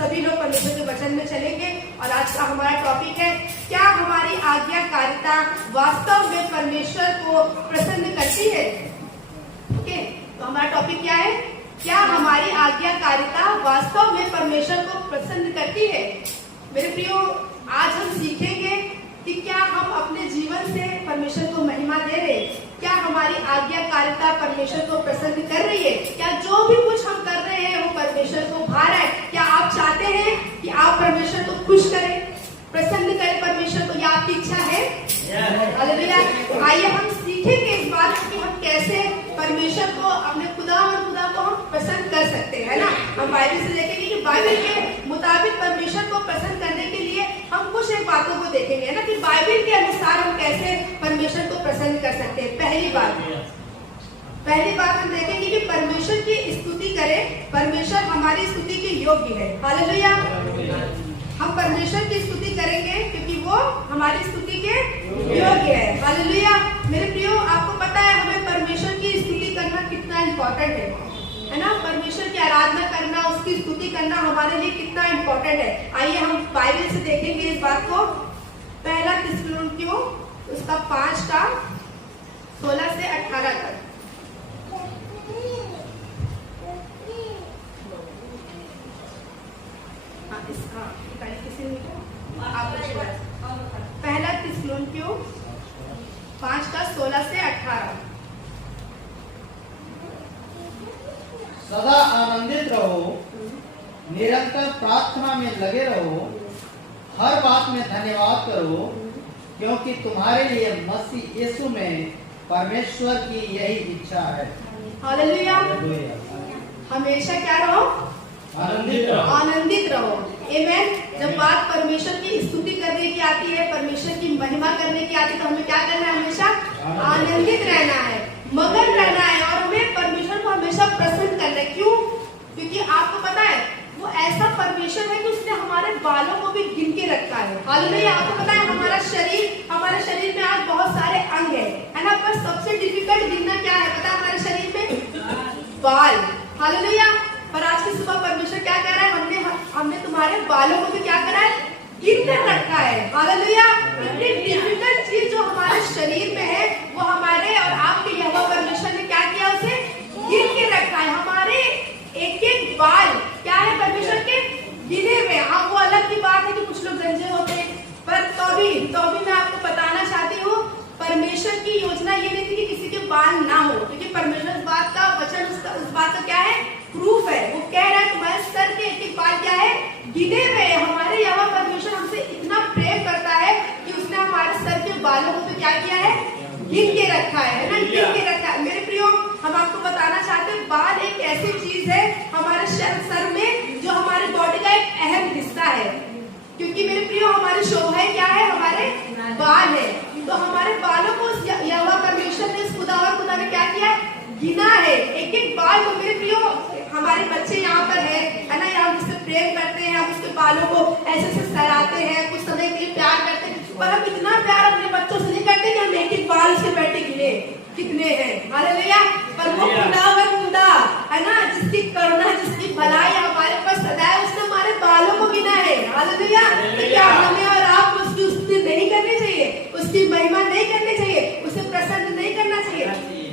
सभी लोग परमेश्वर के वचन में चलेंगे। और आज का हमारा टॉपिक है, क्या हमारी आज्ञाकारिता वास्तव में परमेश्वर को प्रसन्न करती है। ओके, तो हमारा टॉपिक क्या है, क्या हमारी आज्ञाकारिता वास्तव में परमेश्वर को प्रसन्न करती है। मेरे प्रियो, आज हम सीखेंगे कि क्या हम अपने जीवन से परमेश्वर को महिमा दे रहे हैं, क्या हमारी आज्ञाकारिता परमेश्वर को प्रसन्न कर रही है, क्या जो भी कुछ हम कर रहे हैं वो परमेश्वर को भा रहा है। क्या आप चाहते हैं कि आप परमेश्वर को खुश करें, प्रसन्न करें परमेश्वर को, यह आपकी इच्छा है। हालेलुया। आइए हम सीखेंगे इस बात कि हम कैसे परमेश्वर को, अपने खुदा को हम प्रसन्न कर सकते हैं, है ना। हम बाइबल से देखेंगे कि बाइबल के मुताबिक परमेश्वर को प्रसन्न करने के लिए हम कुछ एक बातों को देखेंगे, है ना, कि बाइबल के अनुसार हम कैसे परमेश्वर को प्रसन्न कर सकते हैं। पहली बात हम देखेंगे कि परमेश्वर की स्तुति करें, परमेश्वर हमारी स्तुति के योग्य है। हालेलुया। हम परमेश्वर की स्तुति करेंगे क्योंकि वो हमारी स्तुति के योग्य है। हालेलुया। मेरे प्रियो, आपको पता है हमें परमेश्वर की स्तुति करना कितना इम्पोर्टेंट है ना। परमेश्वर की आराधना करना, उसकी स्तुति करना हमारे लिए कितना इम्पोर्टेंट है। आइए हम बाइबल से देखेंगे इस बात को। पहला थिस्सलुनीकियों उसका 5:16 से 18 तक। पहला थिस्सलुनीकियों 5:16 से 18। सदा आनंदित रहो, निरंतर प्रार्थना में लगे रहो, हर बात में धन्यवाद करो, क्योंकि तुम्हारे लिए मसीह यीशु में परमेश्वर की यही इच्छा है। हालेलुया। हमेशा क्या रहो, आनंदित रहो। आमेन। जब बात परमेश्वर की स्तुति करने की आती है, परमेश्वर की महिमा करने की आती है, तो हमें क्या करना है, हमेशा आनंदित रहना है, मगन रहना है, और हमें परमेश्वर को हमेशा प्रसन्न करना है। क्यों? क्योंकि आपको पता है वो ऐसा परमेश्वर है कि उसने हमारे बालों को भी गिन के रखा है। हालेलुया। आपको पता है हमारे शरीर में आज बहुत सारे अंग है ना, पर सबसे डिफिकल्ट गिनना क्या है पता है हमारे शरीर में? बाल। हालेलुया। पर आज की सुबह परमेश्वर क्या कह रहा है, हमने तुम्हारे बालों को भी क्या करा है, गिन कर रखा है। हालेलुया। इतनी डिफिकल्ट चीज जो हमारे शरीर में है वो हमारे और आपके यहोवा परमेश्वर ने क्या किया, उसे गिन के रखा है। हमारे एक एक बाल क्या है, परमेश्वर के गिने हुए। हाँ, वो अलग की बात है कि कुछ लोग गंजे होते हैं, पर तो भी मैं आपको बताना चाहती हूँ, परमेश्वर की योजना ये नहीं थी कि किसी के बाल ना हो, क्योंकि परमेश्वर इस बात का वचन, उस बात का क्या है, प्रूफ है। वो कह रहा है तुम्हारे सर के एक एक बाल क्या है, गिने हुए। हमारे यहाँ परमेश्वर हमसे इतना प्रेम करता है कि उसने हमारे सर के बालों को क्या किया है, गिन के रखा है ना, गिन के रखा है। मेरे प्रियो, हम आपको बताना चाहते हैं, बाल एक ऐसी चीज है हमारे सर में जो हमारे बॉडी का एक अहम हिस्सा है। क्योंकि मेरे प्रियो, हमारी शोभा क्या है, हमारे बाल है। तो हमारे बालों को यहोवा परमेश्वर ने, खुदा ने क्या किया, गिना है, एक एक बाल को। मेरे प्रियो, हमारे बच्चे यहाँ पर है ना, हम उससे प्रेम करते हैं, हम उसके बालों को ऐसे सराहते हैं, कुछ समय के लिए प्यार करते हैं, पर हम इतना प्यार अपने बच्चों से नहीं करते कि हम एक एक बाल उसके बैठे गिने कितने हैं। हालेलुया। पर वो खुदा है ना, जिसकी करुणा, जिसकी भलाई हमारे पास सदा है, उसने हमारे बालों को गिना है। हालेलुया। तो क्या हमें और आप उसकी स्तुति नहीं करनी चाहिए, उसकी महिमा नहीं करनी चाहिए, उसे प्रसन्न नहीं करना चाहिए,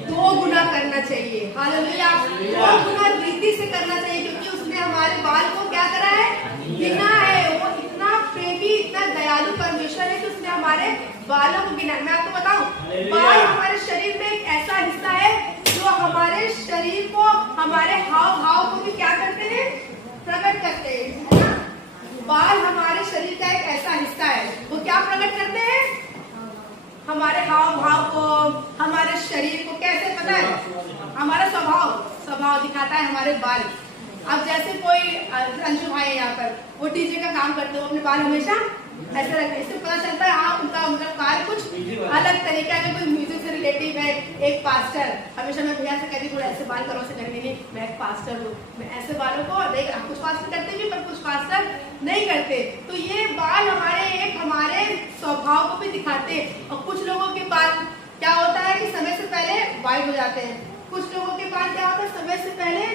2 गुना करना चाहिए। हालेलुया। 2 गुना रीति से करना चाहिए, क्योंकि उसने हमारे बाल को क्या करा है, गिना है। वो इतना प्रेमी, इतना दयालु परमेश्वर है कि उसने हमारे बालों को गिना। मैं आपको बताऊं, बाल हमारे शरीर में एक ऐसा हिस्सा है जो हमारे शरीर को, हमारे हाव भाव को भी क्या करते हैं, प्रकट करते हैं, है ना। बाल हमारे शरीर का एक ऐसा हिस्सा है, वो क्या प्रकट करते हैं, हमारे हाव भाव को, हमारे शरीर को। कैसे पता है, हमारा स्वभाव दिखाता है हमारे बाल। अब जैसे कोई अंशु भाई है यहाँ पर, वो डीजे का काम करते हो, अपने बाल हमेशा ऐसे रखते, इससे पता चलता है हाँ उनका मतलब कार्य कुछ अलग तरीका का, कोई म्यूजिक से रिलेटिव है। एक पास्टर, हमेशा मैं भैया से कहती थोड़ा ऐसे बाल करो, से करने नहीं, मैं एक पास्टर हूँ, मैं ऐसे बालों को देख, कुछ पास्टर करते भी पर कुछ पास्टर नहीं करते। तो ये बाल हमारे स्वभाव को भी दिखाते। और कुछ लोगों के बाल क्या होता है कि समय से पहले वाइट हो जाते हैं, कुछ लोगों के बाल क्या होता है समय से पहले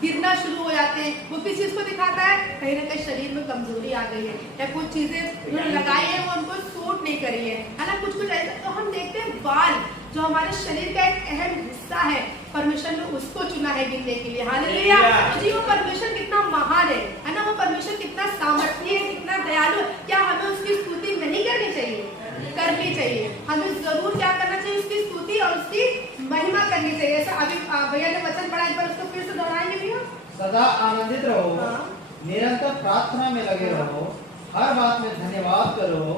गिरना शुरू हो जाते हैं। वो किस चीज को दिखाता है? कहीं ना कहीं शरीर में कमजोरी आ गई है या कुछ चीजें उन्होंने लगाई है वो उनको सूट नहीं करी है ना, कुछ ऐसा। तो हम देखते हैं बाल जो हमारे शरीर का एक अहम हिस्सा है, परमेश्वर ने उसको चुना है गिनने के लिए। हालेलुया। तो जी वो परमेश्वर कितना महान है ना, वो परमेश्वर कितना सामर्थ्य है, कितना दयालु। क्या हमें उसकी स्तुति नहीं करनी चाहिए? करनी चाहिए। हमें जरूर क्या करना चाहिए? उसकी स्तुति और उसकी महिमा करनी चाहिए। ऐसा अभी भैया ने वचन पढ़ा, एक बार उसको फिर से दोहराएंगे भैया। सदा आनंदित रहो, निरंतर प्रार्थना में लगे रहो, हर बात में धन्यवाद करो,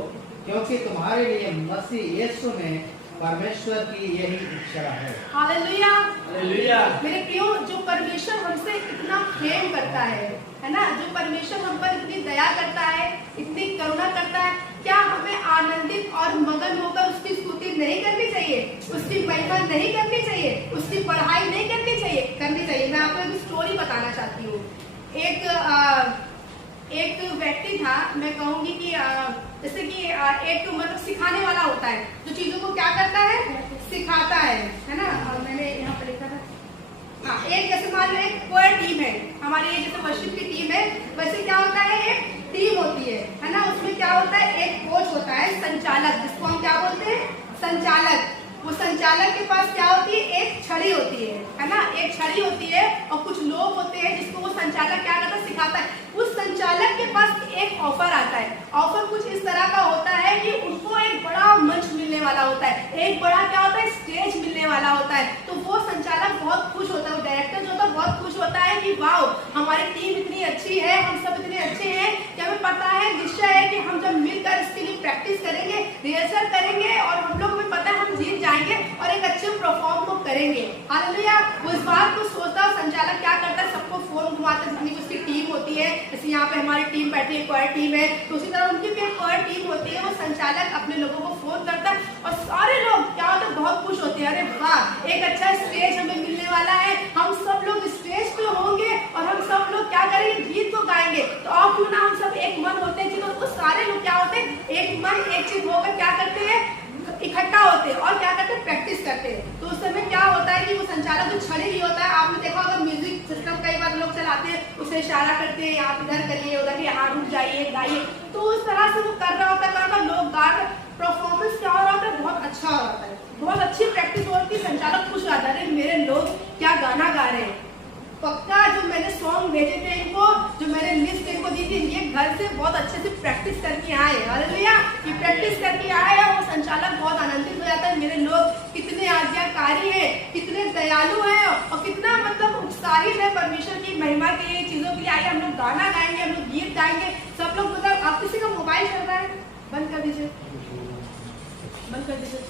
क्योंकि तुम्हारे लिए मसीह यीशु में परमेश्वर की यही इच्छा है। हालेलुया। हालेलुया। मेरे प्रियो, जो परमेश्वर हमसे इतना प्रेम करता है ना, जो परमेश्वर हम पर इतनी दया करता है, इतनी करुणा करता है, क्या हमें आनंदित और मगन होकर उसकी स्तुति नहीं करनी चाहिए? उसकी महिमा नहीं करनी चाहिए? उसकी पढ़ाई नहीं करनी चाहिए? करनी चाहिए। मैं आपको एक स्टोरी बताना चाहती हूँ। एक व्यक्ति था, मैं कहूंगी कि जैसे कि एक मतलब सिखाने वाला होता है, जो चीजों को क्या करता है? सिखाता है ना। मैंने यहाँ पर लिखा था, हाँ, एक जैसे मान लो एक कोई टीम है हमारी, ये जैसे वर्शिप की टीम है, वैसे क्या होता है? एक टीम होती है ना। उसमें क्या होता है? एक कोच होता है, संचालक, जिसको हम क्या बोलते हैं? संचालक। वो संचालक के पास क्या होती है? एक छड़ी होती है ना, एक छड़ी होती है, और कुछ लोग होते हैं जिसको वो संचालक क्या करता है? सिखाता है। उस संचालक के पास एक ऑफर आता है। ऑफर कुछ इस तरह का होता है कि उनको एक बड़ा मंच मिलने वाला होता है, एक बड़ा क्या होता है? स्टेज मिलने वाला होता है। तो वो संचालक बहुत खुश होता है, वो डायरेक्टर जो होता है बहुत खुश होता है कि वाह, हमारी टीम इतनी अच्छी है, हम सब इतने अच्छे हैं कि हमें पता है, निश्चय है कि हम जब मिलकर इसके लिए प्रैक्टिस करेंगे, रिहर्सल करेंगे, और हम लोग हमें पता है हम जीत जाएंगे और एक अच्छे परफॉर्म को करेंगे। हालेलुया। वो इस बात को सोचता है। संचालक क्या करता है? सबको फोन घुमाता है, जितनी उसकी टीम होती है, जैसे यहाँ पे हमारी टीम बैठी है, क्वायर टीम है, तो उसी तरह उनकी भी एक क्वायर टीम होती है। वो संचालक अपने लोगों को फोन करता है और सारे लोग क्या होता है? बहुत खुश होते हैं। अरे वाह, एक अच्छा स्टेज हमें मिलने वाला है, हम सब लोग स्टेज पे होंगे और हम सब लोग क्या करेंगे? गीत को गाएंगे। तो और क्यों ना हम सब एक मन होते हैं, तो सारे लोग क्या होते हैं? एक मन एक चीज होकर क्या करते हैं? इकट्ठा होते हैं और क्या करते हैं? प्रैक्टिस करते हैं। तो उस समय क्या होता है कि वो संचालक जो छड़ी भी होता है, आपने देखा होगा म्यूजिक सिस्टम कई बार लोग चलाते हैं, उसे इशारा करते हैं, आप इधर करिए, उधर यहाँ रुक जाइए, गाइए। तो उस तरह से वो कर रहा होता है, लोग गा रहे, परफॉर्मेंस क्या हो रहा होता है? बहुत अच्छा हो रहा है, बहुत अच्छी प्रैक्टिस हो रही है। संचालक खुश रहता है, मेरे लोग क्या गाना गा रहे हैं। पक्का जो मैंने सॉन्ग भेजे थे इनको, जो मैंने लिस्ट इनको दी थी, ये घर से बहुत अच्छे से प्रैक्टिस करके आए। हालेलुया। ये प्रैक्टिस करके आए और वो संचालक बहुत आनंदित हो जाता है, मेरे लोग कितने आज्ञाकारी हैं, कितने दयालु हैं और कितना मतलब उत्साहित है परमेश्वर की महिमा के लिए, चीजों के लिए। आइए हम लोग गाना गाएंगे, हम लोग गीत गाएंगे, सब लोग। मतलब आप किसी का मोबाइल चल रहा है, बंद कर दीजिए, बंद कर दीजिए।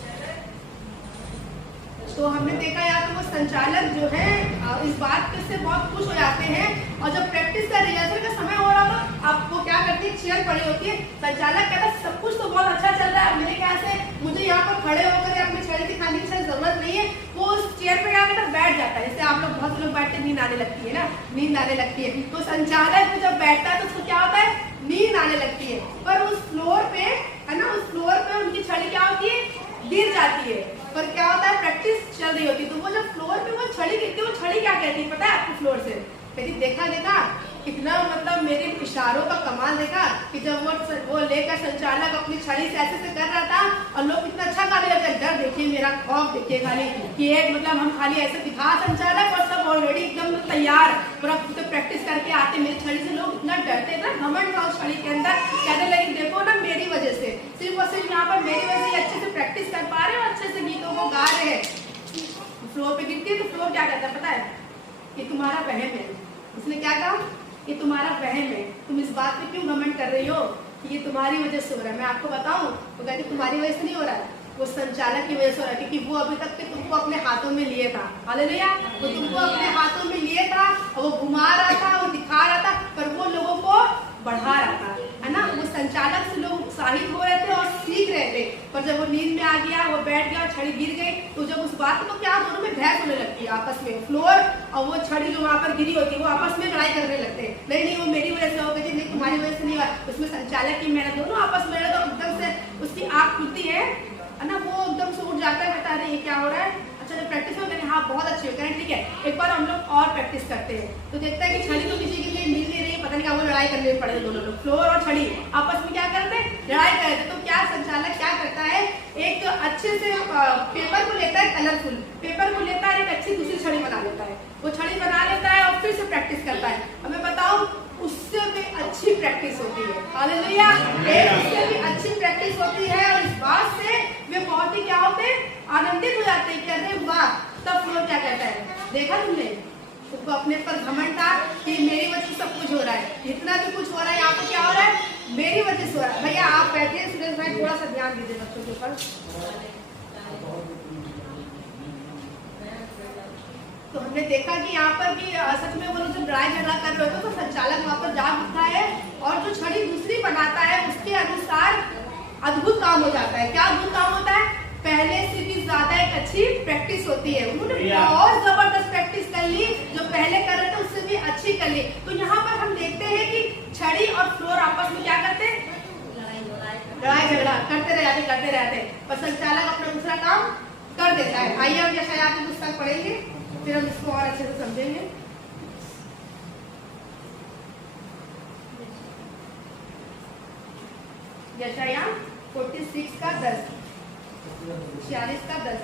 तो हमने देखा यहाँ पे वो संचालक जो है इस बात से बहुत खुश हो जाते हैं, और जब प्रैक्टिस का रिहर्सल का समय हो रहा था, आपको क्या करती है? चेयर पड़ी होती है। संचालक कहता है सब कुछ तो बहुत अच्छा चल रहा है, मेरे ख्याल से मुझे यहाँ पर खड़े होकर अपनी छड़ी दिखाने की जरूरत नहीं है। वो उस चेयर पे क्या करता है? बैठ जाता है। जैसे आप लोग बहुत लोग बैठते, नींद आने लगती है ना, नींद आने लगती है। तो संचालक जब बैठता है तो उसको क्या होता है? नींद आने लगती है। पर उस फ्लोर पे है ना, उस फ्लोर पे उनकी छड़ी क्या होती है? गिर जाती है। पर क्या होता है? प्रैक्टिस चल रही होती है। तो वो जब फ्लोर पे वो छड़ी गिरती है, वो छड़ी क्या कहती है पता है आपको? फ्लोर से कहती, देखा कितना मतलब मेरे इशारों का कमाल देखा कि जब वो लेकर संचालक अपनी छड़ी से ऐसे कर रहा था और लोग कितना अच्छा गाने लगे। डर देखिए, मेरा खौफ देखिए खाली कि एक मतलब हम खाली ऐसे दिखा संचालक और सब ऑलरेडी एकदम तैयार पूरा प्रैक्टिस करके आते। मेरी छड़ी से लोग इतना डरते ना, घमंड था उस छड़ी के अंदर। कहने लगे देखो ना, मेरी वजह से, सिर्फ और सिर्फ यहाँ पर मेरी वजह से अच्छे से प्रैक्टिस कर पा रहे हैं और अच्छे से गीतों को गा रहे हैं। फ्लोर पे गिरती है तो फ्लोर क्या कहता है पता है? कि तुम्हारा वहम है। उसने क्या कहा? ये तुम्हारा वहम है, तुम इस बात पे क्यों घमंड कर रही हो कि ये तुम्हारी वजह से हो रहा है। मैं आपको बताऊं, वो कहती तुम्हारी वजह से नहीं हो रहा है, वो संचालक की वजह से हो रहा है, क्योंकि वो अभी तक के तुमको अपने हाथों में लिए था। हालेलुया। वो तुमको अपने हाथों में लिए था और वो घुमा रहा था, वो दिखा रहा था, पर वो लोगों को बढ़ा रहा था, है ना। वो संचालक से लोग उत्साहित हो रहे थे और सीख रहे थे। पर जब वो नींद में आ गया, वो बैठ गया और छड़ी गिर गई, तो जब उस बात को क्या दोनों में बहस होने लगती है आपस में। फ्लोर और वो छड़ी जो वहां पर गिरी होती है, वो आपस में लड़ाई करने लगते हैं। नहीं वो मेरी वजह से हो गई, नहीं तुम्हारी वजह से नहीं हुआ। उसमें संचालक की मेहनत, दोनों आपस में लड़े तो एकदम से उसकी आंख खुलती है ना, वो एकदम से उठ जाता है, कहता है अरे ये क्या हो रहा है। चलो प्रैक्टिस हो गई, हाँ बहुत अच्छी हो गई, ठीक है एक बार हम लोग और प्रैक्टिस करते हैं। तो देखता है कि छड़ी तो किसी के लिए मिल नहीं रही, पता नहीं क्या वो लड़ाई करने पड़े दोनों लोग, फ्लोर और छड़ी आपस में क्या करते हैं, लड़ाई करते। तो क्या संचालक क्या करता है, एक अच्छे से पेपर को लेता है, कलरफुल पेपर को लेता है, एक अच्छी दूसरी छड़ी बना लेता है, वो छड़ी बना लेता है और फिर से प्रैक्टिस करता है। अब मैं बताऊं उससे भी अच्छी प्रैक्टिस होती है, हालेलुया, उससे भी अच्छी प्रैक्टिस होती है। और इस बात से वे बहुत ही क्या होते हैं, आनंदित हो जाते हैं कि अरे वाह। तब फ्लोर क्या कहता है, देखा तुमने, उसको अपने पर घमंड था कि मेरी वजह से सब कुछ हो रहा है, जितना भी कुछ हो रहा है यहाँ पे क्या हो रहा है, मेरी वजह से हो रहा है। भैया आप बैठे, सुरेश भाई थोड़ा सा ध्यान दीजिए बच्चों के ऊपर। तो हमने देखा कि यहाँ पर कि सच में वो लोग जब लड़ाई झगड़ा कर रहे होते तो संचालक वहाँ पर जाग उठता है और जो छड़ी दूसरी बनाता है उसके अनुसार अद्भुत काम हो जाता है। क्या अद्भुत काम होता है, पहले से भी ज्यादा एक अच्छी प्रैक्टिस होती है। उन्होंने बहुत जबरदस्त प्रैक्टिस कर ली, जो पहले कर रहे थे उससे भी अच्छी कर ली। तो यहाँ पर हम देखते हैं कि छड़ी और फ्लोर आपस में क्या करते हैं, लड़ाई झगड़ा करते रहते, पर संचालक अपना दूसरा काम कर देता है। आइए हम यशायाह की पुस्तक पढ़ेंगे, फिर हम इसको और अच्छे से समझेंगे। यशायाह 46 का 10, 46 का 10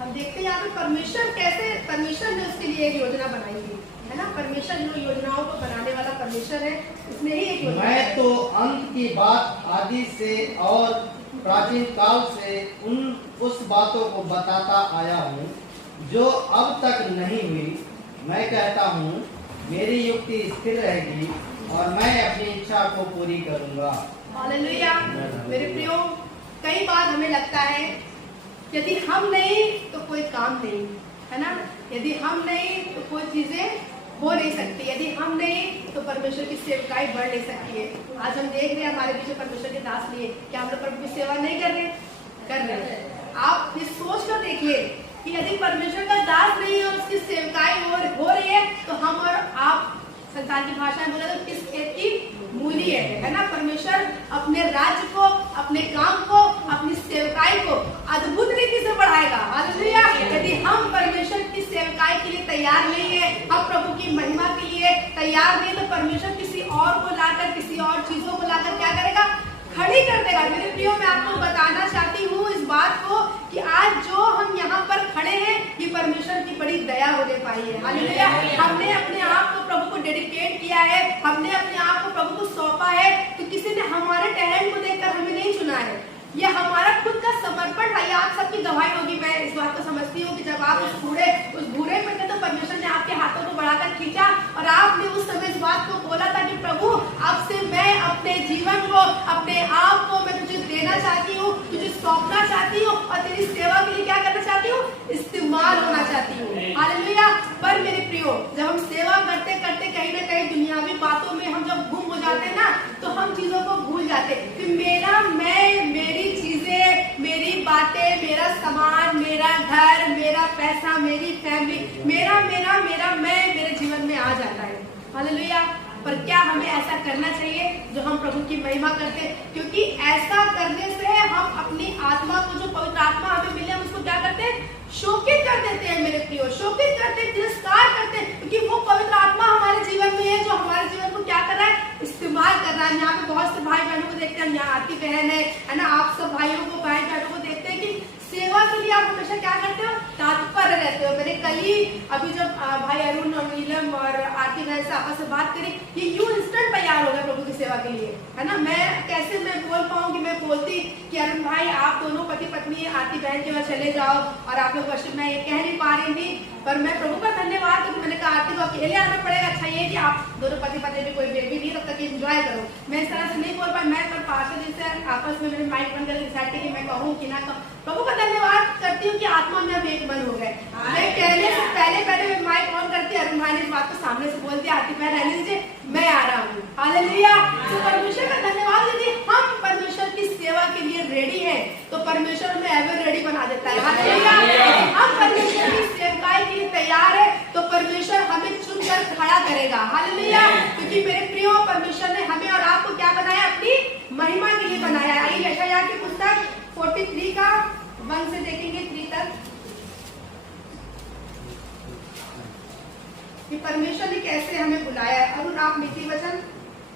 हम देखते हैं यहाँ पे परमेश्वर कैसे, परमेश्वर ने उसके लिए एक योजना बनाई थी, है ना। परमेश्वर जो योजनाओं को बनाने वाला परमेश्वर है, उसने ही एक योजना। मैं तो अंत की बात आदि से और प्राचीन काल से उस बातों को बताता आया हूँ जो अब तक नहीं हुई। मैं कहता हूँ मेरी युक्ति स्थिर रहेगी और मैं अपनी इच्छा को पूरी करूँगा। हालेलुया। मेरे प्रियो, कई बार हमें लगता है यदि हम नहीं तो कोई काम नहीं, है ना, यदि हम नहीं तो कोई चीजें हो नहीं सकती, यदि हम नहीं तो परमेश्वर की सेवकाई बढ़ नहीं सकती है। आज हम देख रहे हैं हमारे पीछे परमेश्वर के दास लिए, क्या हम लोग प्रभु की सेवा नहीं कर रहे, कर रहे हैं। आप ये सोच कर देखिए कि यदि परमेश्वर का दास नहीं है और उसकी सेवकाई हो रही है तो हम और आप, संसार की भाषा में बोला तो किस खेत की मूली है ना। परमेश्वर अपने राज्य को, अपने काम को, अपनी सेवकाई को अद्भुत रीति से बढ़ाएगा। हालेलुया। यदि हम परमेश्वर की सेवकाई के लिए तैयार नहीं है, हम प्रभु की महिमा के लिए तैयार नहीं, तो परमेश्वर किसी और को लाकर, किसी और चीजों को लाकर क्या करेगा, खड़ी कर देगा। मेरे प्रियो, मैं आपको बताना चाहती हूँ इस बात को कि आज जो हम यहाँ पर खड़े हैं ये परमेश्वर की बड़ी दया होने पाई है। हालेलुया। हमने अपने आप को प्रभु को डेडिकेट किया है, हमने अपने आप को प्रभु को सौंपा है, तो किसी ने हमारे टैलेंट को देखकर हमें नहीं चुना है, ये हमारा खुद का समर्पण है। आप सबकी गवाही होगी, मैं इस बात को समझती हूँ कि जब आप उस भूरे पे थे तो परमेश्वर ने आपके हाथों को बढ़ाकर खींचा और आपने उस समय इस बात को बोला था कि प्रभु आपसे मैं अपने जीवन को, अपने आप को मैं तुझे देना चाहती हूँ, तुझे सौंपना चाहती हूँ और तेरी सेवा के लिए क्या करना चाहती हूँ, इस्तेमाल होना चाहती हूँ। हालेलुया। पर मेरे प्रियो, जब हम सेवा करते करते कहीं ना कहीं दुनियावी बातों में हम जब गुम हो जाते हैं ना, तो हम चीजों को भूल जाते कि मेरा मैं, मेरी चीजें, मेरी बातें, मेरा सामान, मेरा घर, मेरा पैसा, मेरी फैमिली, मेरा मेरा मेरा मैं मेरे जीवन में आ जाता है। हालेलुया। पर क्या हमें ऐसा करना चाहिए जो हम प्रभु की महिमा करते हैं, क्योंकि ऐसा करने से हम अपनी आत्मा को, जो पवित्र आत्मा हमें मिले, हम उसको क्या करते हैं, शोकित कर देते हैं। मेरे प्रियो, शोकित करते हैं, तिरस्कार करते हैं, क्योंकि वो पवित्र आत्मा हमारे जीवन में है जो हमारे जीवन को क्या कर रहा है, इस्तेमाल कर रहा है। यहाँ पे बहुत से भाई बहनों को देखते हैं, यहाँ आरती बहन है ना, आप सब भाइयों को, भाई बहनों को देखते हैं कि सेवा के लिए आप हमेशा क्या करते हो, तात्पर्य रहते हो। मैंने कल ही अभी जब भाई अरुण और नीलम और आरती बहन से आपस में बात करी, ये यूं इंस्टेंट तैयार हो गए प्रभु की सेवा के लिए, है ना। मैं कैसे मैं बोल पाऊंगी, मैं बोलती कि अरुण भाई आप दोनों पति पत्नी आरती बहन के वहाँ चले जाओ और आप लोग वर्षिप, मैं ये कह नहीं पा रही थी, पर मैं प्रभु का धन्यवाद, क्योंकि मैंने कहा आरती को अकेले आना पड़ेगा। अच्छा ये कि आप दोनों पति पत्नी में कोई बेबी नहीं, तब तक एंजॉय करो। मैं इस तरह से नहीं बोल पाई, मैं पर 5 दिन से आपस में मैंने माइक बंद करके डिसाइड किया कि मैं कहूँ कि ना कहूँ। प्रभु का धन्यवाद करती हूँ कि आत्मा में अब एक मन हो गए। मैं कहने से पहले मैं माइक ऑन करती, अरुण भाई ने इस बात को सामने से बोल दिया, आरती बहन रहने दीजिए, मैं आ रहा हूँ। हालेलुया। तो परमेश्वर का धन्यवाद। यदि हम परमेश्वर की सेवा के लिए रेडी है तो परमेश्वर हमें एवर रेडी बना देता है। हालेलुया। हम परमेश्वर की सेवकाई के लिए तैयार है तो परमेश्वर हमें चुनकर खड़ा करेगा। हालेलुया। क्योंकि मेरे प्रियो, परमेश्वर ने हमें और आपको क्या बनाया, अपनी महिमा के लिए बनाया। आइए यशायाह की पुस्तक 43 का 1 से देखेंगे 3 तक कि परमेश्वर ने कैसे हमें बुलाया है। अरुण आप नीति वचन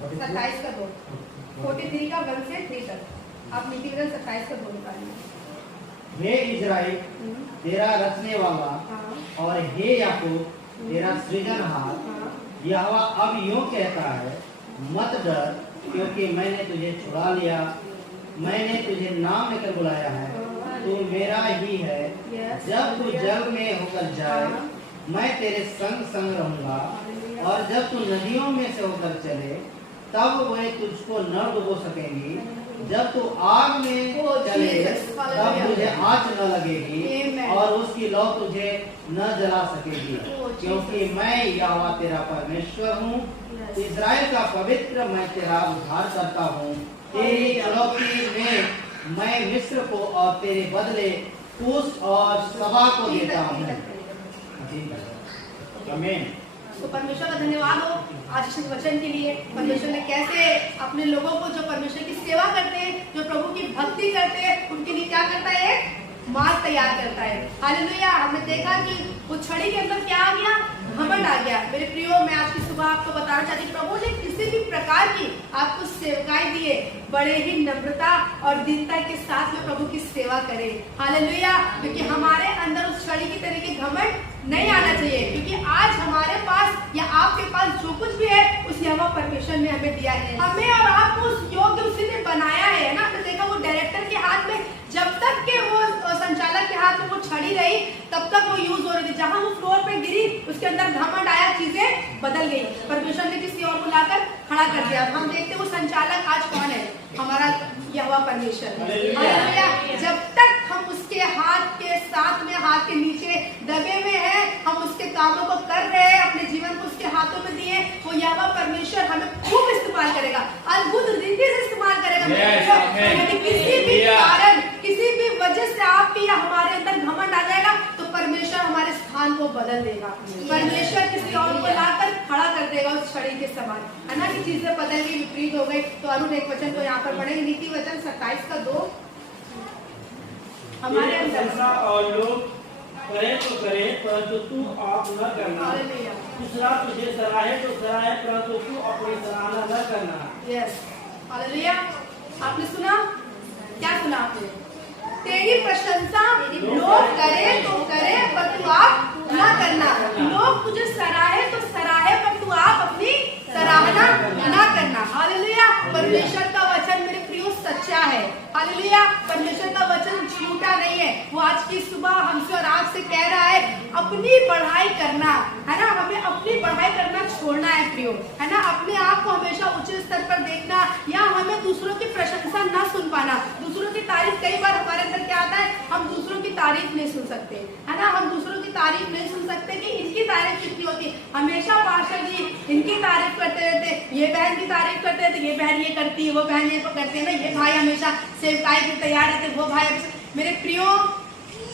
27 का 2, 43 का 1 से 3 तक आप नीति वचन 27 का 2 निकालिए। हे इज़राइल तेरा रचने वाला हाँ, और हे याकूब तेरा सृजनहार हाँ, यहोवा अब यूं कहता है, मत डर, क्योंकि मैंने तुझे छुड़ा लिया, मैंने तुझे नाम लेकर बुलाया है, तू मेरा ही है। Yes, जब तू जल में होकर जाए हाँ, मैं तेरे संग संग रहूंगा, और जब तू नदियों में से होकर चले तब वे तुझको न डुबो सकेंगी, जब तू आग में Oh, चले Jesus, तब hallelujah. तुझे आँच न लगेगी Amen. और उसकी लौ तुझे न जला सकेगी, Oh, Jesus. क्योंकि मैं यहोवा तेरा परमेश्वर हूँ, Yes. इज़राइल का पवित्र मैं तेरा उद्धार करता हूँ। तेरी चुनौती में मैं मिस्र को और तेरे बदले कूश और सबा को देता हूँ। आमीन। तो परमेश्वर का धन्यवाद हो आशीष वचन के लिए। परमेश्वर ने कैसे अपने लोगों को जो परमेश्वर की सेवा करते हैं, जो प्रभु की भक्ति करते हैं, उनके लिए क्या करता है, मार्ग तैयार करता है। हालेलुया। हमने देखा कि वो छड़ी के अंदर क्या आ गया, घमंड आ गया। मेरे प्रियो, मैं आज की सुबह आपको बताना चाहती हूँ, प्रभु ने किसी भी प्रकार की आपको सेवकाई दी है, बड़े ही नम्रता और दीनता के साथ में प्रभु की सेवा करें। हालेलुया। क्योंकि हमारे अंदर उस छड़ी की तरह की घमंड नहीं आना चाहिए, क्योंकि आज हमारे पास या आपके पास जो कुछ भी है उस यहोवा परमेश्वर ने हमें दिया है। हमें और आपको उस योग्य उसी ने बनाया है ना। तो देखा वो डायरेक्टर के हाथ में जब तक के वो संचालक के हाथ में वो छड़ी रही तब तक वो यूज हो रही थी। जहां वो फ्लोर पे गिरी उसके अंदर घमंड आया, चीजें बदल गई। परमेश्वर ने किसी और को लाकर खड़ा कर दिया। हम देखते वो संचालक आज कौन है, हमारा यहोवा परमेश्वर। हालेलुया। जब तक हम उसके हाथ के साथ में, हाथ के नीचे दबे हुए हैं, हम उसके कामों को कर रहे हैं, अपने जीवन को उसके हाथों में दिए, वो यहोवा परमेश्वर हमें खूब इस्तेमाल करेगा, अद्भुत रीति से इस्तेमाल करेगा। यदि किसी भी कारण, किसी भी वजह से आपके या हमारे अंदर घमंड आ जाएगा तो परमेश्वर हमारे स्थान को बदल देगा। परमेश्वर किसी और को लाकर खड़ा कर देगा उस छड़ी के समान, है ना, कि चीजें बदल गई, विपरीत हो गई। तो अरुण एक वचन को यहाँ पर पढ़ेंगे, नीति वचन 27 का 2। हमारे अंदर और लोग करे तो करे, परंतु तू आप न करना। हालेलुया। दूसरा तुझे सराहे तो सराहे, परंतु तू अपनी सराहना न करना। Yes, hallelujah. आपने सुना, क्या सुना आपने? तेरी प्रशंसा लोग करे तो करे, पर तू आप न करना। लोग तुझे सराहे तो सराहे, पर तू आप अपनी सराहना न करना। हालेलुया। परमेश्वर का वचन मेरे प्रियो सच्चा है। हालेलुया। परमेश्वर का वचन झूठा नहीं है। वो आज की सुबह हमसे और आपसे कह रहा है अपनी पढ़ाई करना, है ना, हमें अपनी पढ़ाई करना छोड़ना है प्रियो, है ना, अपने आप को हमेशा उच्च स्तर पर देखना, या हमें दूसरों की प्रशंसा न सुन पाना। दूसरों की तारीफ, कई बार हमारे अंदर क्या आता है, हम दूसरों की तारीफ नहीं सुन सकते, है ना, हम दूसरों की तारीफ नहीं सुन सकते कि इनकी तारीफ कितनी होती। हमेशा पास्टर जी इनकी तारीफ करते रहते, ये बहन की तारीफ करते रहते, ये बहन ये करती है, वो बहन ये करते हैं ना, ये भाई हमेशा सेवकाई के तैयार रहते, वो भाई। मेरे प्रियो,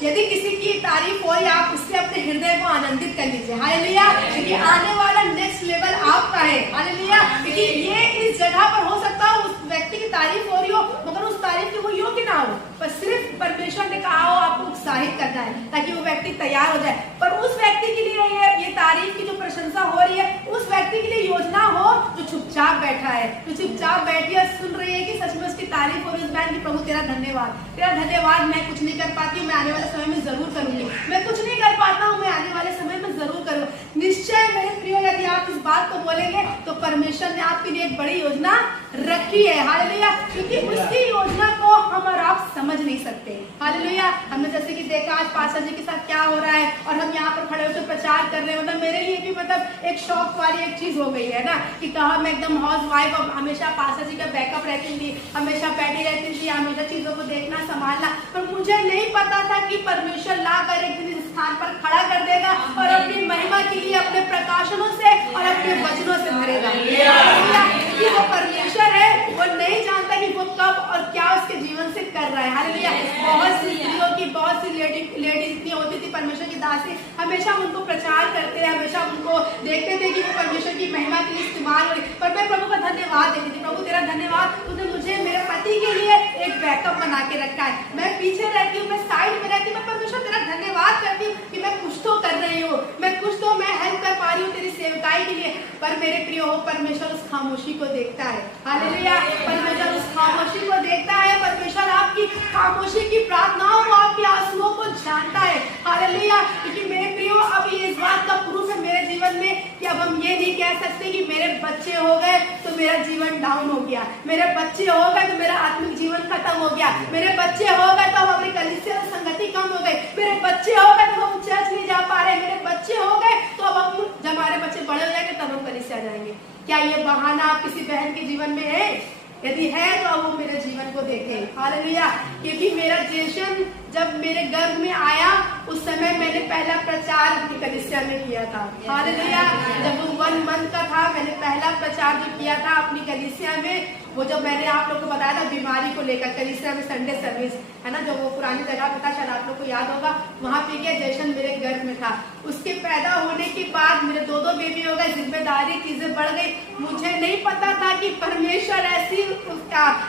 यदि किसी की तारीफ हो या आप उससे अपने हृदय को आनंदित कर लीजिए। हालेलुया। क्योंकि आने वाला नेक्स्ट लेवल आपका है। हालेलुया। क्योंकि ये इस जगह पर हो सकता है उस व्यक्ति की तारीफ हो रही हो, मगर उस तारीफ के वो योग्य ना हो, पर सिर्फ परमेश्वर ने कहा हो आपको उत्साहित करना है ताकि वो व्यक्ति तैयार हो जाए। पर उस व्यक्ति के लिए ये तारीफ की जो प्रशंसा हो रही है, उस व्यक्ति के लिए योजना हो जो चुपचाप बैठा है, जो चुपचाप बैठी है, सुन रही है कि सच में उसकी तारीफ हो रही है। उस बहन की प्रभु तेरा धन्यवाद, तेरा धन्यवाद। मैं कुछ नहीं कर पाती हूँ, मैं आने वाले समय में जरूर करूंगी। मैं कुछ नहीं कर पाता हूँ, मैं आने वाले समय में जरूर करूँ। निश्चय मेरे प्रियो, यदि आप इस बात को बोलेंगे तो परमेश्वर ने आपके लिए एक बड़ी योजना रखी है। हालेलुया। क्योंकि उसकी योजना को हम और आप समझ नहीं सकते। हालेलुया। हमने जैसे कि देखा आज पास्टर जी के साथ क्या हो रहा है, और हम यहाँ पर खड़े होकर प्रचार कर रहे हैं। मतलब मेरे लिए भी मतलब एक शौक वाली एक चीज हो गई है ना, कि कहा मैं एकदम हाउस वाइफ, अब हमेशा पास्टर जी का बैकअप रहती थी, हमेशा बैठी रहती थी, हमेशा चीजों को देखना, संभालना। पर मुझे नहीं पता था कि परमेश्वर ला कर एक दिन इस स्थान पर खड़ा कर देगा और अपनी महिमा के लिए अपने प्रकाशनों से और अपने वचनों से भरेगा। कि वो परमेश्वर है, वो नहीं जानता कि वो कब और क्या उसके जीवन से कर रहा है। हालेलुया। बहुत सी स्त्रियों की, बहुत सी लेडीज इतनी होती थी परमेश्वर की दासी, हमेशा उनको प्रचार करते हैं, हमेशा उनको देखते थे कि वो परमेश्वर की महिमा के लिए इस्तेमाल हो रही। पर मैं प्रभु का धन्यवाद देती थी, प्रभु तेरा धन्यवाद, तूने मुझे मेरे पति के लिए एक बैकअप बना के रखा है। मैं पीछे रह रहती हूँ, मैं साइड में रहती हूँ, मैं परमेश्वर तेरा धन्यवाद करती हूँ कि मैं कुछ तो कर रही हूँ, मैं कुछ तो मैं हेल्प कर पा रही हूँ तेरी सेवकाई के लिए। पर मेरे प्रिय हो, परमेश्वर उस खामोशी को देखता है। हालेलुया, परमेश्वर उस खामोशी को देखता है। परमेश्वर आपकी खामोशी की प्रार्थनाओं को, आपकी आंसुओं को जानता है। हालेलुया, क्योंकि मेरे प्रियो अब ये इस बात का प्रूफ है मेरे जीवन में कि अब हम ये नहीं कह सकते कि मेरे बच्चे हो गए तो मेरा जीवन डाउन हो गया, मेरे बच्चे हो गए तो मेरा आत्मिक जीवन खत्म हो गया, मेरे बच्चे हो गए तो हम अपनी कलीसिया में संगति कम हो गई, मेरे बच्चे हो गए तो हम चर्च नहीं जा पा रहे, मेरे बच्चे हो गए तो अब हम जब हमारे बच्चे बड़े हो जाएंगे तब हम कलीसिया जाएंगे। क्या ये बहाना आप किसी बहन के जीवन में है? यदि है तो अब वो मेरे जीवन को देखे। हालेलुया, क्योंकि मेरा जेशन जब मेरे गर्भ में आया उस समय मैंने पहला प्रचार अपनी कलीसिया में किया था। हालेलुया, जब वो 1 मंथ का था मैंने पहला प्रचार जो किया था अपनी कलीसिया में, वो जब मैंने आप लोग को बताया था बीमारी को लेकर कलीसिया में संडे सर्विस है ना, जो वो पुरानी जगह पे था, शायद आप लोग को याद होगा, वहां पे क्या जेशन मेरे गर्भ में था। उसके पैदा होने के बाद मेरे 2 बेबी हो गए, जिम्मेदारी चीजें बढ़ गई। मुझे नहीं पता था कि परमेश्वर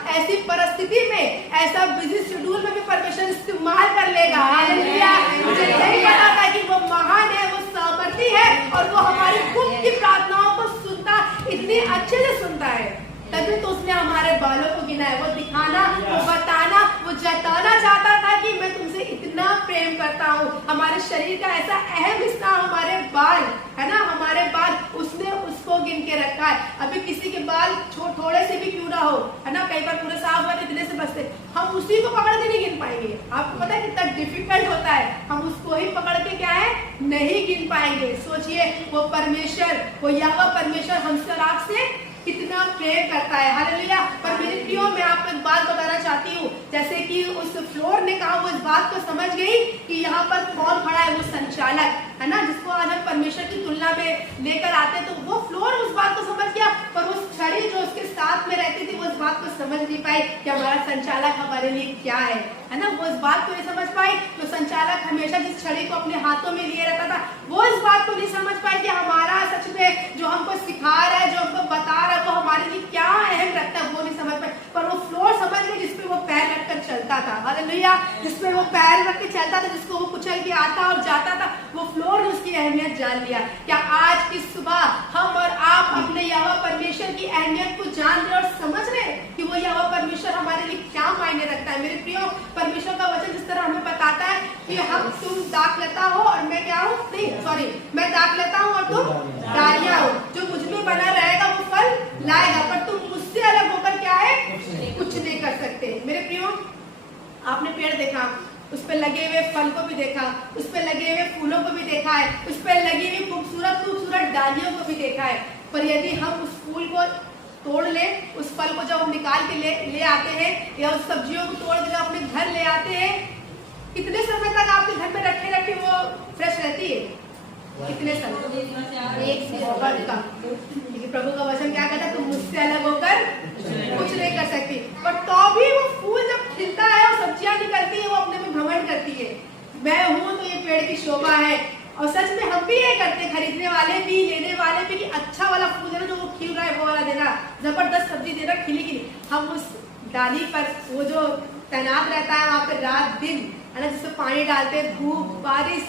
ऐसी परिस्थिति में, ऐसा बिजी शेड्यूल में भी परमेश्वर इस्तेमाल कर लेगा। हालेलुया, मुझे नहीं पता था कि वो महान है, वो सामर्थी है और वो हमारी खुद की प्रार्थनाओं को सुनता, इतने अच्छे से सुनता है। तभी तो उसने हमारे बालों को गिना है। वो दिखाना, वो बताना, वो जताना चाहता था कि मैं तुमसे इतना प्रेम करता हूँ। हमारे शरीर का ऐसा अहम हिस्सा हमारे बाल है ना, हमारे बाल, उसने उसको गिन के रखा है। अभी किसी के बाल थोड़े से भी क्यों ना हो है ना, कई बार पूरे साफ हुआ इतने से बचते, हम उसी को पकड़ के नहीं गिन पाएंगे। आपको पता है कितना डिफिकल्ट होता है, हम उसको ही पकड़ के क्या है नहीं गिन पाएंगे। सोचिए वो परमेश्वर, वो यहोवा परमेश्वर हमसे और आपसे कितना प्रेम करता है। हालेलुया, पर मेरे प्रियो मैं आपको एक बात बताना चाहती हूँ, जैसे कि उस फ्लोर ने कहा, वो इस बात को समझ गई कि यहाँ पर कौन खड़ा है, वो संचालक है ना, जिसको आज हम परमेश्वर की तुलना में लेकर आते, तो वो फ्लोर उस बात को समझ गया। पर उस छड़ी जो उसके साथ में रहती थी वो इस बात को समझ नहीं पाई कि हमारा संचालक हमारे लिए क्या है ना, वो इस बात को नहीं समझ पाई। तो संचालक हमेशा जिस छड़ी को अपने हाथों में लिए रहता था, वो इस बात को नहीं समझ पाई कि हमारा सच में जो हमको सिखा रहा है, जो हमको बता रहा है, वो हमारे लिए क्या अहम रखता है, वो नहीं समझ पाए। पर वो फ्लोर समझ गई जिसपे वो पैर रखकर चलता था। हालेलुया, जिसपे वो पैर रख के चलता था, जिसको वो कुचल के आता और जाता था, वो फ्लोर ने उसकी अहमियत जान लिया। क्या आज की सुबह हम और आप अपने यहोवा परमेश्वर की अहमियत को जान रहे और समझ रहे कि वो यहोवा परमेश्वर हमारे लिए क्या मायने रखता है? मेरे प्रियो, परमेश्वर का वचन जिस तरह हमें बताता है कि हम, तुम दाखलता हो और मैं क्या हूँ, नहीं सॉरी, मैं दाखलता हूँ और तुम डालियां हो, जो मुझ में बना रहेगा वो फल लाएगा, पर तुम मुझसे अलग होकर क्या है कुछ नहीं कर सकते। मेरे प्रियो, आपने पेड़ देखा, उस पर लगे हुए फल को भी देखा, उस पर लगे हुए फूलों को भी देखा है, उस पर लगी हुई खूबसूरत खूबसूरत डालियों को भी देखा है। पर यदि हम उस फूल को तोड़ ले, उस फल को जब हम निकाल के ले आते हैं, या उस सब्जियों को तोड़ के जब अपने घर ले आते हैं, कितने समय तक आपके घर में रखे रखे वो फ्रेश रहती है? कितने समय? एक से बहुत कम। क्योंकि प्रभु का वचन क्या कहता है, तुम मुझसे अलग होकर कुछ नहीं कर सकती। पर तो भी वो फूल जब खिलता है और सब्जियां निकलती है, वो अपने में घमंड करती है, मैं हूँ तो ये पेड़ की शोभा है। और सच में हम भी ये करते, खरीदने वाले भी, लेने वाले भी, कि अच्छा वाला फूल है ना, जो वो खिल रहा है वो वाला देना, जबरदस्त सब्जी देना, खिली खिली। हम उस डाली पर वो जो तैनात रहता है वहाँ पे रात दिन है ना, जिसमें पानी डालते, धूप बारिश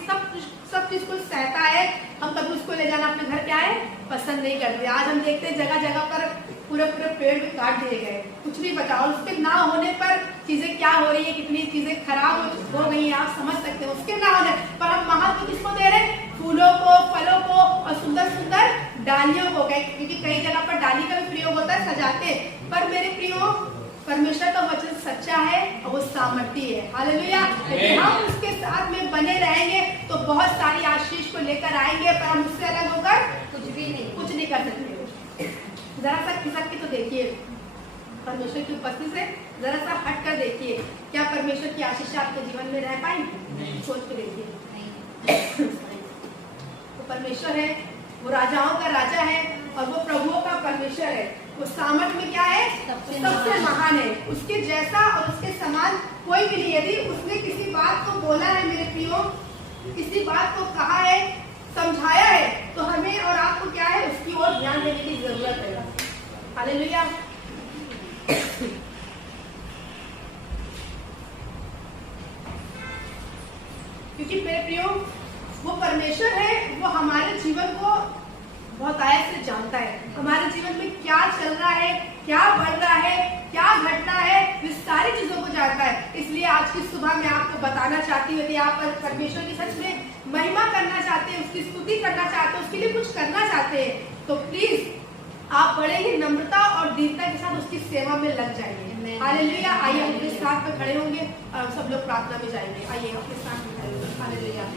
सब चीज को सहता है, हम कभी उसको ले जाना अपने घर क्या है पसंद नहीं करते। आज हम देखते हैं जगह जगह पर पूरे पेड़ भी काट दिए गए, कुछ नहीं बचा, और उसके ना होने पर चीजें क्या हो रही है, कितनी चीजें खराब हो गई है, आप समझ सकते हो। उसके ना होने पर हम महत्व किसको दे रहे हैं? फूलों को, फलों को और सुंदर सुंदर डालियों को, क्योंकि कई जगह पर डाली का भी प्रयोग होता है, सजाते। पर मेरे प्रियो, परमेश्वर का वचन सच्चा है और वो सामर्थी है। हालेलुया, यदि हम उसके साथ में बने रहेंगे तो बहुत सारी आशीष को लेकर आएंगे, पर हम उससे अलग होकर कुछ नहीं कर सकते। जरा सा खिसक के तो देखिए परमेश्वर की उपस्थिति से, जरा सा हट कर देखिए, क्या परमेश्वर की आशीष आपके जीवन में रह पाएंगे? सोच के देखिए। वो परमेश्वर है, वो राजाओं का राजा है और वो प्रभुओं का परमेश्वर है। वो सामर्थ में क्या है? सबसे महान है। उसके जैसा और उसके समान कोई भी नहीं। यदि उसने किसी बात को बोला है मेरे प्रियो, किसी बात को कहा है, समझाया है, तो हमें और आपको क्या है उसकी ओर ध्यान देने की जरूरत है। हालेलुया। प्रियो, वो परमेश्वर है, वो हमारे जीवन को बहुत आयत से जानता है। हमारे जीवन में क्या चल रहा है, क्या बढ़ रहा है, क्या घट रहा है, वे सारी चीजों को जानता है। इसलिए आज की सुबह मैं आपको बताना चाहती हूँ, यदि आप परमेश्वर की सच में महिमा करना चाहते हैं, उसकी स्तुति करना चाहते हैं, उसके लिए कुछ करना चाहते हैं, तो प्लीज आप बड़े ही नम्रता और दीनता के साथ उसकी सेवा में लग जाइए। हालेलुया। आइए अपने साथ में खड़े होंगे और सब लोग प्रार्थना में जाएंगे। आइए अपने साथ में खड़े होंगे। हालेलुया।